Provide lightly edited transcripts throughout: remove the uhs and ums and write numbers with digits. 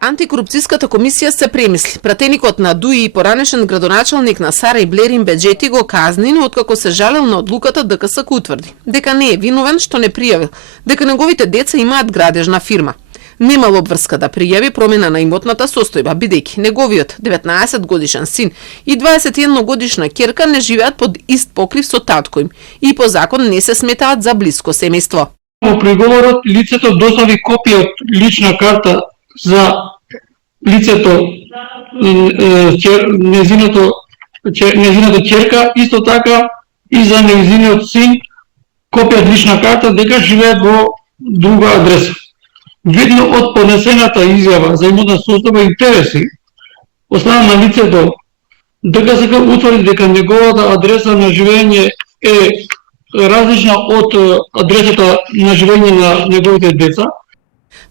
Антикорупцијската комисија се премисли. Пратеникот на ДУИ и поранешен градоначалник на Сарај Блерин Беџети го казнин откако се жалел на одлуката ДКС утврди дека не е виновен што не пријавил, дека неговите деца имаат градежна фирма. Немал обврска да пријави промена на имотната состојба, бидејќи неговиот 19 годишен син и 21 годишна ќерка не живеат под ист покрив со татко им и по закон не се сметаат за блиско семејство. Во приговорот лицето достави копија од лична карта за лицето, незината ќерка, исто така и за незиниот син копија од лична карта дека живеат во друга адреса. Видно од поднесената изјава за имотна состојба и интереси, од страна на лицето, ДКСК утврди дека неговата адреса на живење е различна од адресата на живење на неговите деца.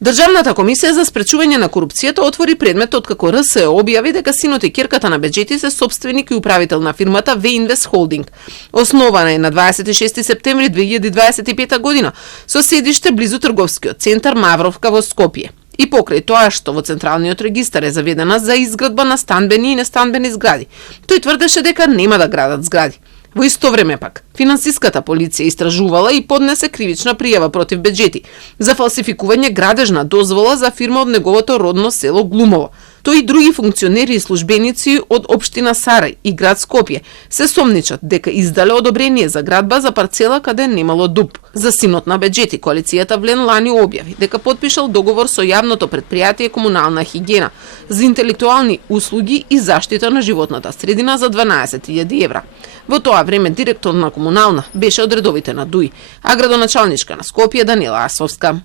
Државната комисија за спречување на корупцијата отвори предметот како РС објави дека синот и ќерката на Беџети се сопственик и управител на фирмата V-Invest Holding. Основана е на 26 септември 2025 година со седиште близу трговскиот центар Мавровка во Скопје. И покрај тоа што во Централниот регистар е заведена за изградба на станбени и нестанбени згради, тој тврдеше дека нема да градат згради. Во исто време пак, финансиската полиција истражувала и поднесе кривична пријава против Беџети за фалсификување градежна дозвола за фирма од неговото родно село Глумово. Тој и други функционери и службеници од општина Сарај и град Скопје се сомничат дека издале одобрение за градба за парцела каде немало дуб. За синот на Беџети коалицијата Влен лани објави дека потпишал договор со јавното претпријатие Комунална хигиена за интелектуални услуги и заштита на животната средина за 12.000 евра. Во тоа време директор на Комунална беше од редовите на ДУИ, а градоначалничка на Скопје Данила Арсовска.